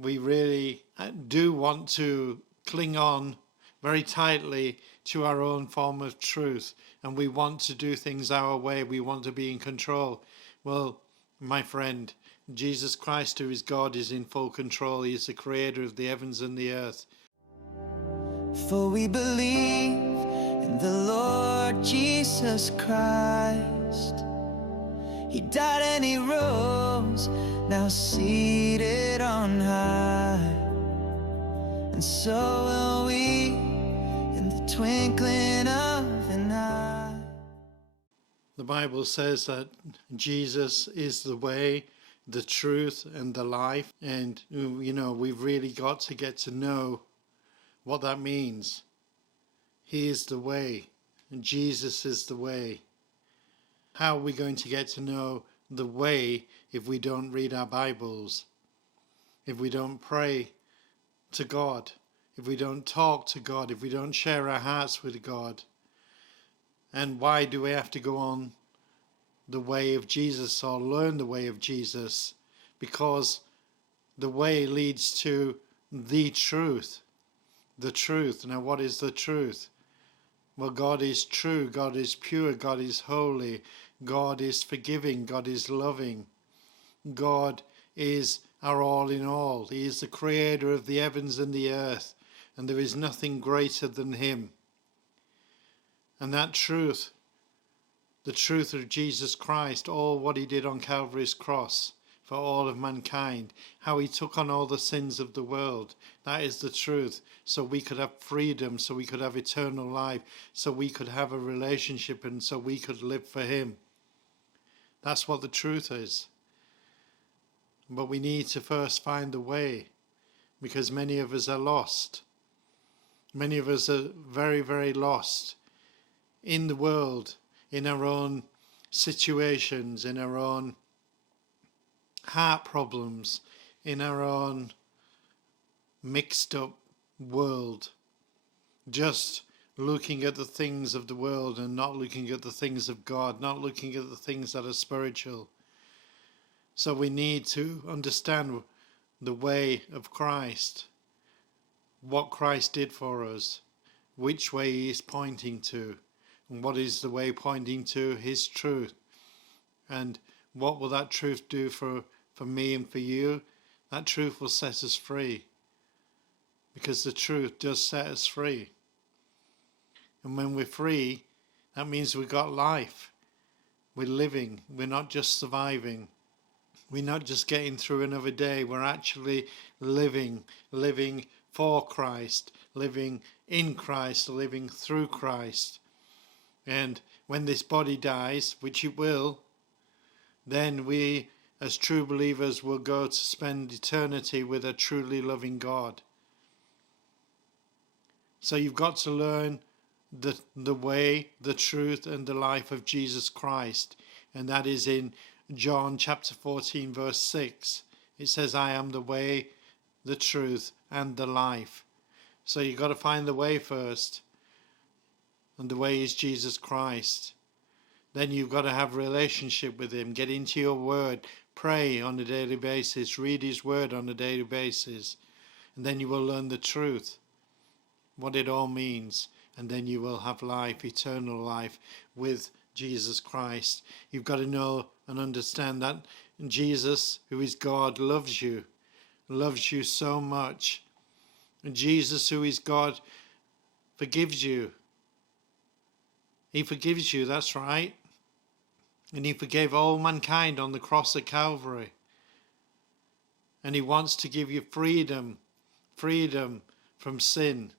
we really do want to cling on very tightly to our own form of truth, and we want to do things our way. We want to be in control. Well, my friend, Jesus Christ, who is God, is in full control. He is the creator of the heavens and the earth. For we believe in the Lord Jesus Christ. He died and he rose, now seated on high. And so will we in the twinkling of an eye. The Bible says that Jesus is the way, the truth, and the life. And, we've really got to get to know what that means. He is the way, and Jesus is the way. How are we going to get to know the way if we don't read our Bibles? If we don't pray to God? If we don't talk to God? If we don't share our hearts with God? And why do we have to go on the way of Jesus or learn the way of Jesus? Because the way leads to the truth. The truth. Now, what is the truth? Well, God is true, God is pure, God is holy, God is forgiving, God is loving. God is our all in all. He is the creator of the heavens and the earth, and there is nothing greater than him. And that truth, the truth of Jesus Christ, all what he did on Calvary's cross for all of mankind, how he took on all the sins of the world, that is the truth. So we could have freedom, so we could have eternal life, so we could have a relationship, and so we could live for him. That's what the truth is. But we need to first find the way, because many of us are lost. Many of us are very, very lost in the world, in our own situations, in our own heart problems, in our own mixed up world, just looking at the things of the world and not looking at the things of God, not looking at the things that are spiritual. So we need to understand the way of Christ, what Christ did for us, which way he is pointing to, and what is the way pointing to? His truth. And what will that truth do for me and for you? That truth will set us free, because the truth does set us free. And when we're free, that means we've got life. We're living. We're not just surviving. We're not just getting through another day. We're actually living for Christ, living in Christ, living through Christ. And when this body dies, which it will, then we, as true believers, will go to spend eternity with a truly loving God. So you've got to learn the way, the truth, and the life of Jesus Christ. And that is in John chapter 14, verse 6. It says, I am the way, the truth, and the life. So you've got to find the way first. And the way is Jesus Christ. Then you've got to have a relationship with him. Get into your word. Pray on a daily basis. Read his word on a daily basis. And then you will learn the truth, what it all means. And then you will have life, eternal life with Jesus Christ. You've got to know and understand that Jesus, who is God, loves you so much. And Jesus, who is God, forgives you. He forgives you, that's right. And he forgave all mankind on the cross at Calvary. And he wants to give you freedom from sin.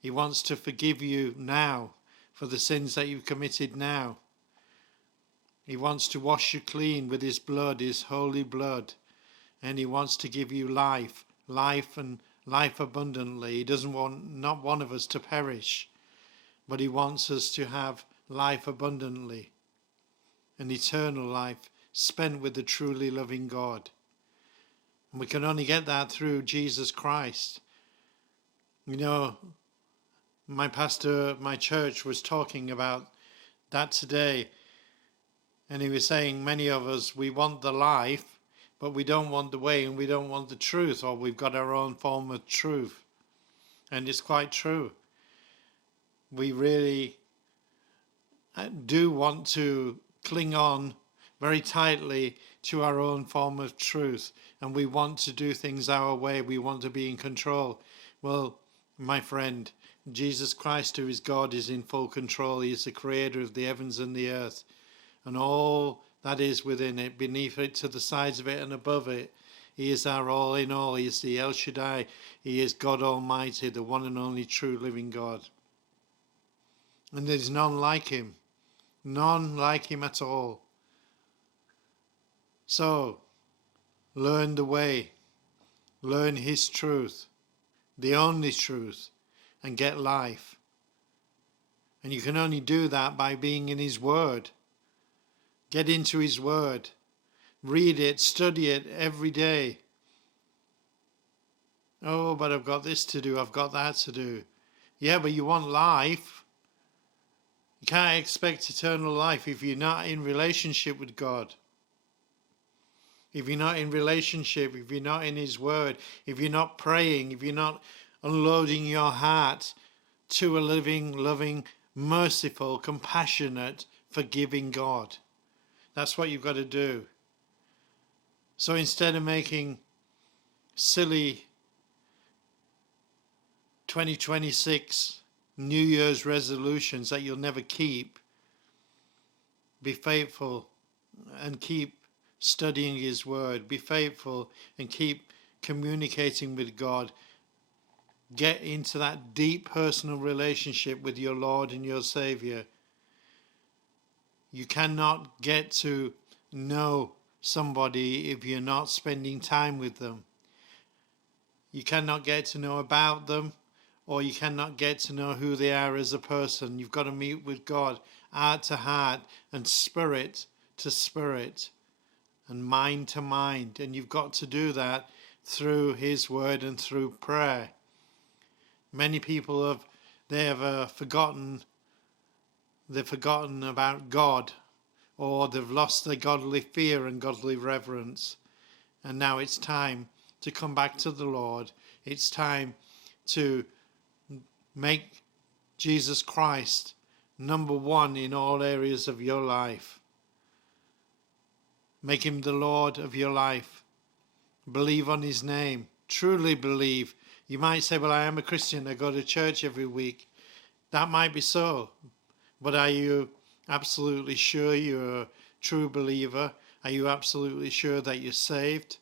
He wants to forgive you now for the sins that you've committed now. He wants to wash you clean with his blood, his holy blood. And he wants to give you life and life abundantly. He doesn't want not one of us to perish, but he wants us to have life abundantly, an eternal life spent with the truly loving God. And we can only get that through Jesus Christ. You know, my pastor at my church was talking about that today, and he was saying many of us, we want the life, but we don't want the way and we don't want the truth, or we've got our own form of truth. And it's quite true. We really do want to cling on very tightly to our own form of truth, and we want to do things our way. We want to be in control. Well, my friend, Jesus Christ, who is God, is in full control. He is the creator of the heavens and the earth, and all that is within it, beneath it, to the sides of it, and above it. He is our all in all. He is the El Shaddai. He is God Almighty, the one and only true living God. And there is none like him. None like him at all. So, learn the way. Learn his truth. The only truth. And get life. And you can only do that by being in his word. Get into his word. Read it, study it every day. Oh, but I've got this to do, I've got that to do. Yeah, but you want life. You can't expect eternal life if you're not in relationship with God. If you're not in relationship, if you're not in his word, if you're not praying, if you're not unloading your heart to a living, loving, merciful, compassionate, forgiving God. That's what you've got to do. So instead of making silly 2026 New Year's resolutions that you'll never keep, be faithful and keep studying his word. Be faithful and keep communicating with God. Get into that deep personal relationship with your Lord and your Savior. You cannot get to know somebody if you're not spending time with them. You cannot get to know about them, or you cannot get to know who they are as a person. You've got to meet with God heart to heart and spirit to spirit and mind to mind. And you've got to do that through his word and through prayer. Many people have forgotten about God, or they've lost their godly fear and godly reverence. And now it's time to come back to the Lord. It's time to make Jesus Christ number one in all areas of your life. Make him the Lord of your life. Believe on his name. Truly believe. You might say, well, I am a Christian. I go to church every week. That might be so. But are you absolutely sure you're a true believer? Are you absolutely sure that you're saved?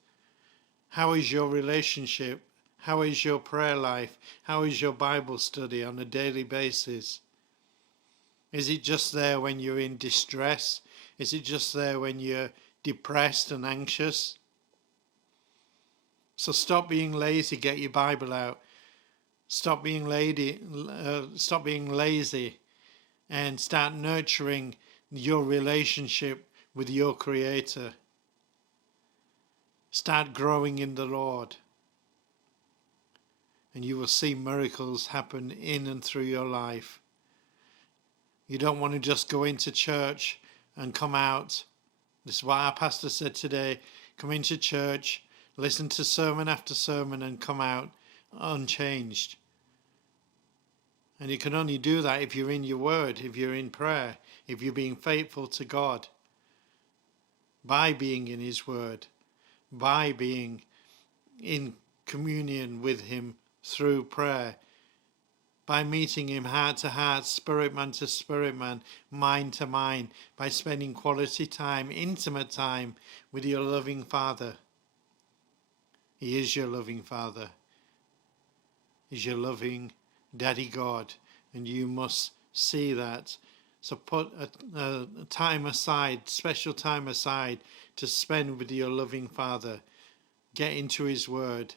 How is your relationship? How is your prayer life? How is your Bible study on a daily basis? Is it just there when you're in distress? Is it just there when you're depressed and anxious? So stop being lazy. Get your Bible out. Stop being lazy and start nurturing your relationship with your Creator. Start growing in the Lord. And you will see miracles happen in and through your life. You don't want to just go into church and come out. This is what our pastor said today. Come into church, listen to sermon after sermon, and come out unchanged. And you can only do that if you're in your word, if you're in prayer, if you're being faithful to God. By being in his word, by being in communion with him through prayer, by meeting him heart to heart, spirit man to spirit man, mind to mind, by spending quality time, intimate time with your loving Father. He is your loving Father. He's your loving Daddy God, and you must see that. So put a time aside, special time aside, to spend with your loving Father. Get into his word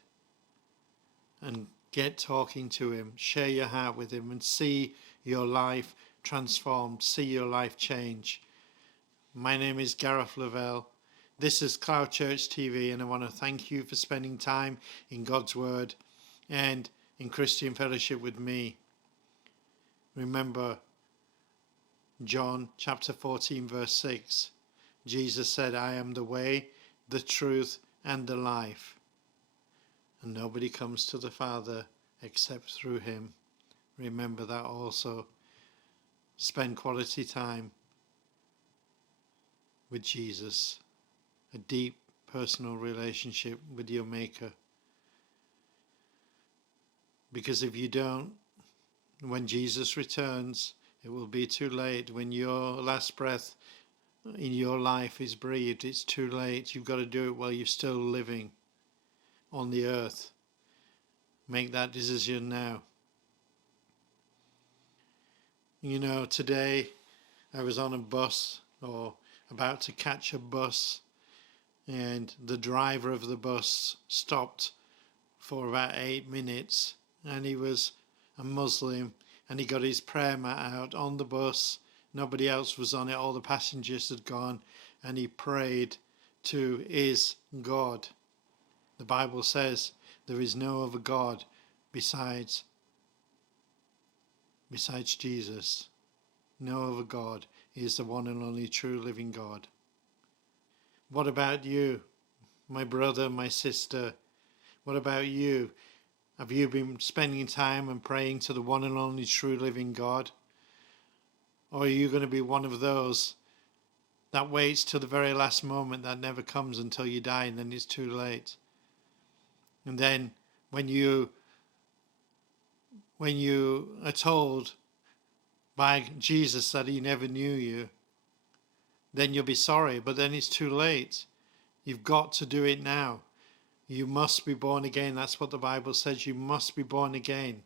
and get talking to him. Share your heart with him and see your life transformed, see your life change. My name is Gareth Lavell. This is CloudChurch TV, and I want to thank you for spending time in God's word and in Christian fellowship with me. Remember John chapter 14 verse 6. Jesus said, I am the way, the truth and the life. And nobody comes to the Father except through him. Remember that also. Spend quality time with Jesus, a deep personal relationship with your Maker. Because if you don't, when Jesus returns, it will be too late. When your last breath in your life is breathed, it's too late. You've got to do it while you're still living on the earth. Make that decision now. You know, today I was on a bus, or about to catch a bus, and the driver of the bus stopped for about 8 minutes, and he was a Muslim, and he got his prayer mat out on the bus. Nobody else was on it, all the passengers had gone, and he prayed to his God. The Bible says there is no other God besides Jesus. No other God. He is the one and only true living God. What about you, my brother, my sister? What about you? Have you been spending time and praying to the one and only true living God? Or are you going to be one of those that waits till the very last moment, that never comes until you die, and then it's too late? And then when you are told by Jesus that he never knew you, then you'll be sorry, but then it's too late. You've got to do it now. You must be born again. That's what the Bible says. You must be born again.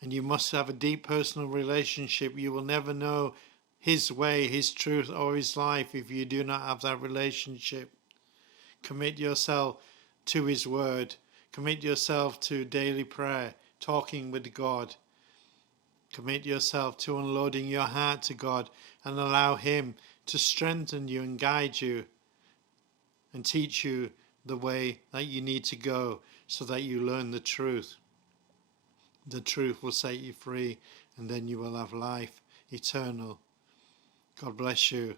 And you must have a deep personal relationship. You will never know his way, his truth, or his life if you do not have that relationship. Commit yourself to his word. Commit yourself to daily prayer, talking with God. Commit yourself to unloading your heart to God and allow him to strengthen you and guide you and teach you the way that you need to go so that you learn the truth. The truth will set you free, and then you will have life eternal. God bless you.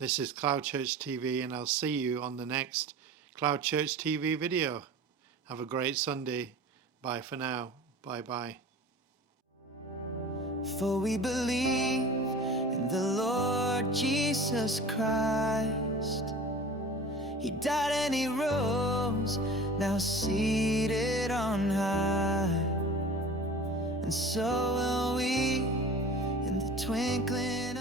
This is CloudChurch TV, and I'll see you on the next CloudChurch TV video. Have a great Sunday. Bye for now. Bye-bye. For we believe in the Lord Jesus Christ. He died and he rose, now seated on high. And so will we, in the twinkling